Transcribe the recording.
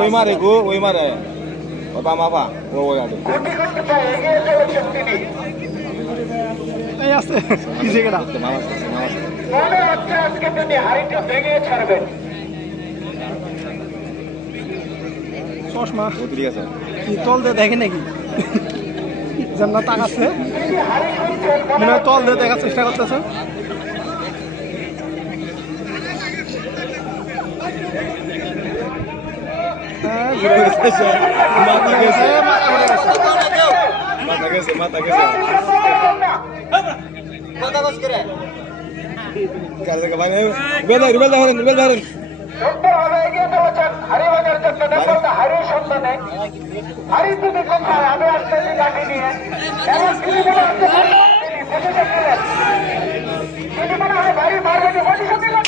ওই মারে গো ওই মারে Obama pa ওই আরে এই আছে কি জায়গাটা মনে হচ্ছে আজকে তিনি হাড়িটা ভেঙে ছাড়বেন। চশমা ঠিক আছে কি তল দিয়ে দেখে নাকি জান্নাত তাকাচ্ছে মনে হয় তল দিয়ে দেখার চেষ্টা করতেছে মাথা গেছে সুন্দরভাবে এগিয়ে চলেছেন হারিবাজার জন্য নেপালটা হারির সন্ধানে হারি তুমি কোথায় আমি আসতেছি লাঠি নিয়ে এবং তিনি মনে হচ্ছে তিনি মনে হয় ভারী মারবেন পজিশন দিলেন